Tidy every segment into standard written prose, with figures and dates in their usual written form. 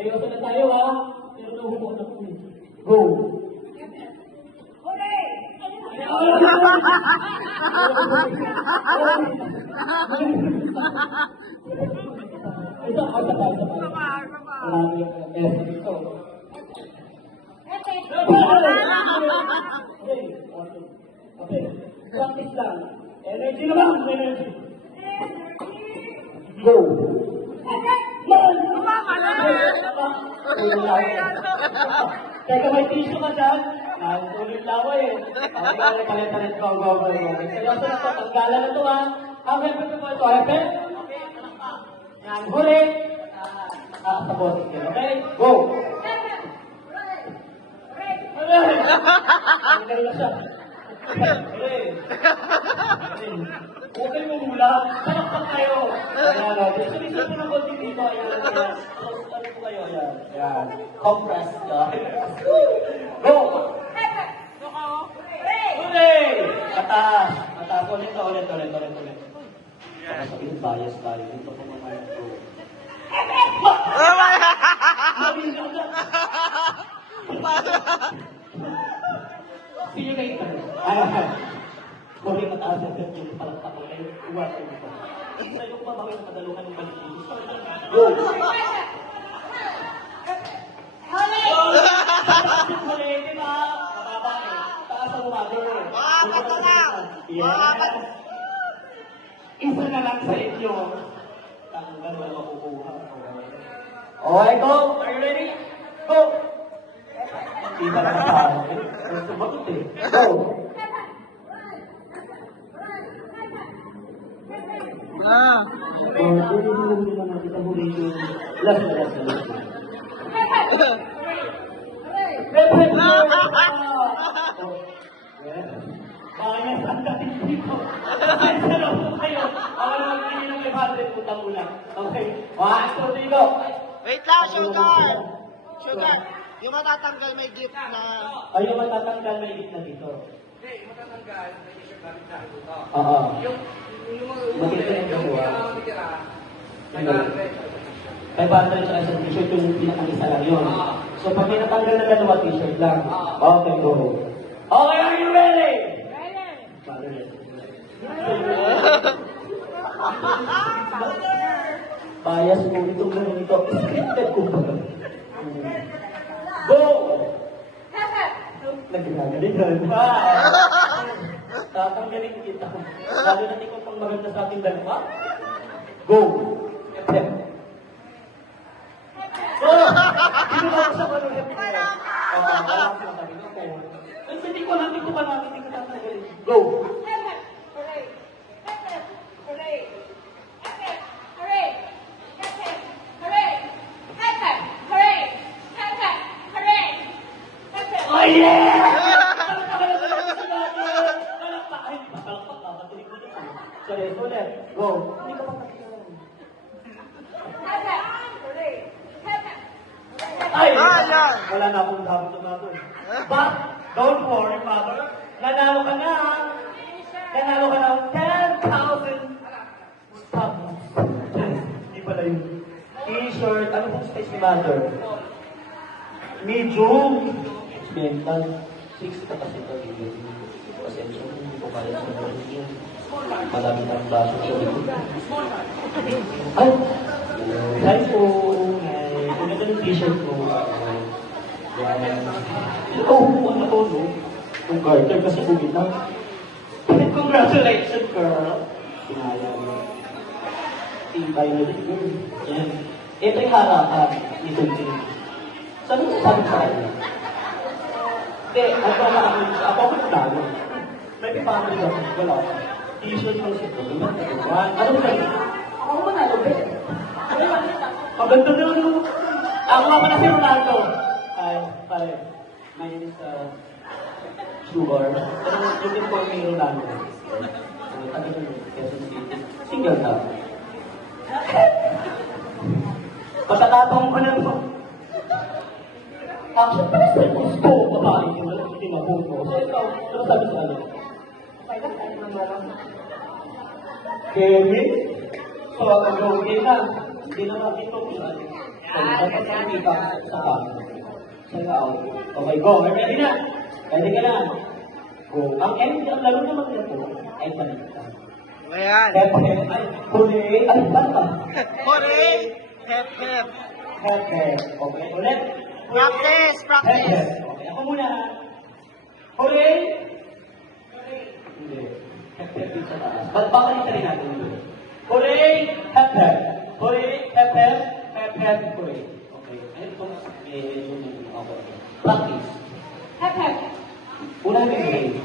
Seryoso na tayo ha. Pero nahuhukot ako eh. Go! Isa pa. Okay. Practice lang. Energy naman. Energy. Go. Teka, may tissue ka dyan. Ulit lawa eh. Okay, palit-palit. Go. Seryoso na ito. Tanggalan na ito ha. Hanggang ito po ito. Okay? Yan. Huli. Sa boses yun. Okay? Go. Tanggal na siya. Huwag kayo hula. Salaksak kayo. Ayan. Sumisan mo ng konti dito. Ayan. Ano po kayo? Ayan. Compress. Go! Huli! Mataas. Ulit. Sabihin, bias tayo. Dito po mamaya ko. See you later. Sorry, mataas na yung palakpak ko. Ay, iwasan mo pa. Sa iyo pa bakit nakadalungan ng balikin? Go! Huli! Huli, di ba? Mababa eh. Taas ang umaga eh. Ito lang! Yes. Isa na lang sa inyo. Tanggal wala makukuha. Okay, go! Are you ready? Go! Kita na lang sa akin. Sumagot eh. Go! Hindi naman kita huli yung last na. Kaya saan dating dito? Saan po kayo? Ako naman hindi ng 500 putang ulang. Okay. 1, 2, 3, go! Wait lang, Sugar! Sugar, yung matatanggal may gift na... Ay, yung matatanggal may gift na dito. Hindi, yung matatanggal, may t-shirt namin sa akin dito. Oo. Yung Makita yung gawa. titira, Ay, 500 sa isang t-shirt yung pinakangisa lang yun. So, pag may natanggal na dalawa t-shirt lang. Okay, go. Okay, are you ready? Bias mo itong gano'n ito. Scripted ko ba? Go! Nagkakagaling ka. Tatanggalin kita. Lalo na ikaw pang maganda sa ating dalawa. Go! Sino ba ako sa manulit ko? Wala ko sabi ko. Hindi ko alam, hindi ko tatanggalin. Go! Oh yeah! Sorry, ulit. Go. Hindi ka pa pakilala. Ay! Wala na akong dapat na ito. But, don't worry, mother. Nanalo ka na. Nanalo ka ng 10,000 stop. Hindi pala yun. T-shirt. Ano pong space ni mother? Medium. Mental. 6 ka kasi ito. Pasensya mo. Hindi ko kaya sa mga malami ng baso sa likod. Ay! Hi po! Kung ito yung t-shirt ko. Ito, ano ko, no? Yung garter kasi bumitaw. Congratulations, girl! Pinaya mo. Tibay na din, girl. Yan. Ito yung harapan ni Tuntin. Saan mo sabi sa kanya? Hindi, ako nagdalo. May pipamili ako, wala ako. T-shirt ko siya ito. Ano ba yun? Ako manalo, be. Maganda na yun. Ako nga pala si Ronaldo. Ay, pare. My name is Sugar. Pero you can call me Ronaldo. Ano yun? Quezon City. Single na. Patatapang ko na ito. Actually, pala sa gusto ko babae ko. Hindi mabuto. So, ikaw, ano sabi sa ano? Kevin? So, okay na. Hindi naman ito kung ano. Dapat hindi ka sa kami. Okay, go. Ready na? Ready ka na? Go. Ang end, ang laro naman nito, ay baliktad. Ayan. Hep, hep, ay, huli, ay, bata. Hore! Hep, hep. Hep, hep. Okay, ulit. Practice, Hep, practice. hep. Okay, ako muna. Huli. Hindi. Hep, hep, dito sa taas. Bakalitan rin natin ito. Huli, hep, hep. Huli, hep, hep. Hep, hep, huli. Okay. Ayun ito, medyo okay. Practice. Hep, hep. Una na yung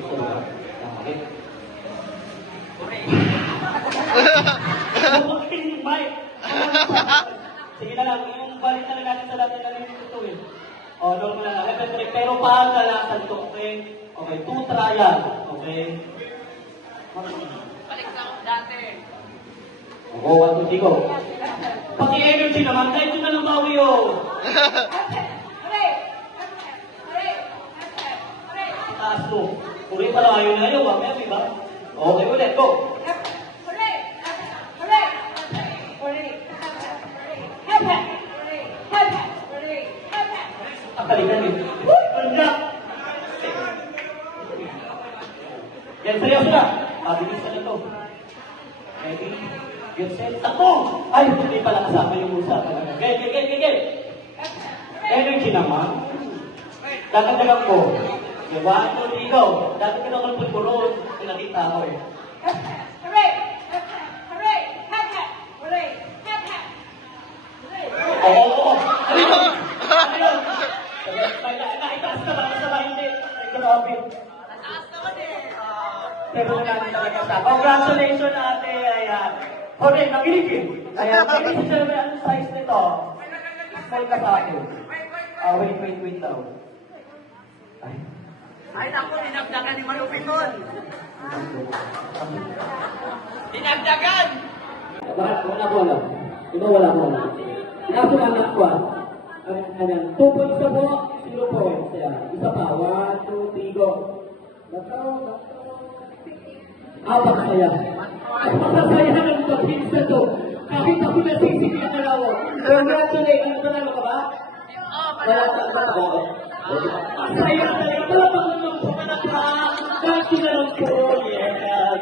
okay. Sige na lang, yung balik na lang natin sa dati na rin ito eh. O, normal na lang. Pero pagkalasan ito, okay? Okay, 2 trial, okay? Balik sa dati. Oo, 1, 2, 3, go. Pati energy naman, kahit yun na lang bawi yun. Hooray! Hep, hep. Hooray! Hep, hep. Hooray! Taas mo. Uri pala ayaw na yun, wag yan, diba? Okay, ulit, go. Hep, hooray! Hep, hep. Hooray! Hep, hep. Hooray! Hep, hep. Hep, hep. Hooray! Hep, hep. Hooray! Hep, hep. Ang kalikan din. Panda! Yan, seryoso na. Mabilis na ito. Ready? Get set. Takbo! Ay, hindi pala kasama yung usapan. Get. Energy naman. Tatagagan ko. Yung 1, 2, 3, go. Dati ka naman pulpulon. Pinakita ko eh. Hep, hep. Hooray! Hep, hep. Hooray! Hep, hep. Hooray! Hep, hep. Hooray! Oo. Ano yun? Ano yun? Nakitaas ka ba? Masama hindi. Ay, grabe. Pero natin talaga sa. Congratulations ate. Ayan. Hore, nakilig eh. Ayan. Ladies and gentlemen, anong size nito? Small ka sa akin. Wait daw. Ay. Ay, naku, dinagdagan ni Malupiton. Dinagdagan! Bakit? Wala. Ito wala. Kaso anak ko ayan. 2 points na po, 0 points. Ayan. Isa pa. 1, 2, 3, go. Bato. Masaya. Masaya ng pag-hits na to. Kahit ako nasisig na kalawa. Congratulations. Ano panalo ka ba? Wala ka ba? Masaya talaga. Talagang naman po ka na pa. Kasi na lang po. Yes.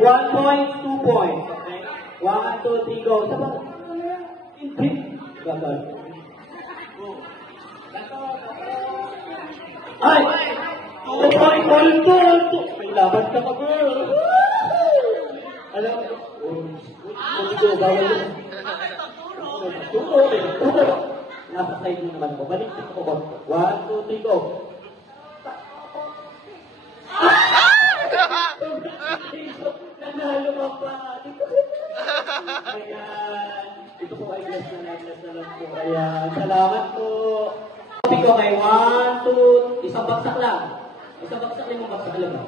1 point, 2 points. Okay? 1, 2, 3, go. Sa pag... Hindi. Gagal. Ay! 2 point, all to. May laban ka pa, girl. Alam mo, bawal yun. Turo. Nasa side mo naman ko. Balik ko ba? 1, 2, 3, go. Nanalo ka pa. Ayan. Ito po ay bless na lang po. Ayan. Salamat po. Topic ko kay 1, 2, isang baksak lang. Isang baksak lang yung baksak lang.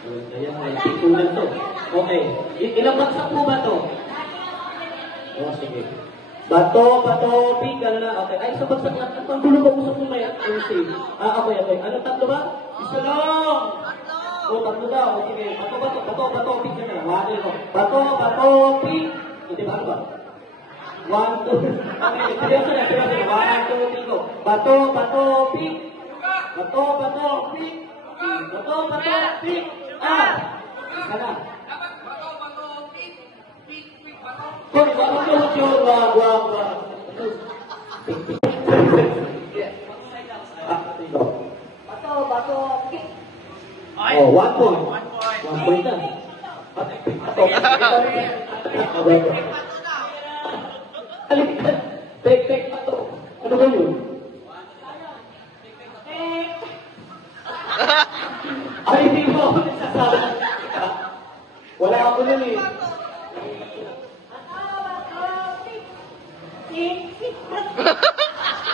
Ayan, ay pitulan to. Okay. Ilang baksak po ba to? Oh, sige. Bato, pig, ano na. Okay. Ay, isang baksak lang. Ang gulo ko usap mo maya. Okay. Okay. Ano, tatlo ba? Isa lang. O, tatlo daw. O, sige. Bato, pig ka na. Wala ko. Bato, pig. Hindi ba? Ano ba? 1, 2. Okay, seryoso na. 1, 2, 3, go. Bato, pig. Bato, pig. Pig. Isa na. Kung wag yun. Bato, kick. Oh, 1 point. 1 point na. Tek, pato. Ano ba yun? Ay, hindi mo ako nagsasabi. Wala ako nun eh.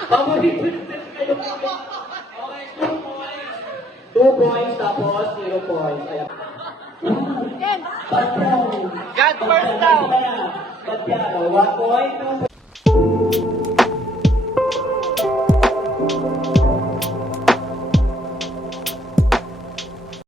Pabalik. 2 points tapos 0 points. Ayan. God first down. 1 point, 2 points.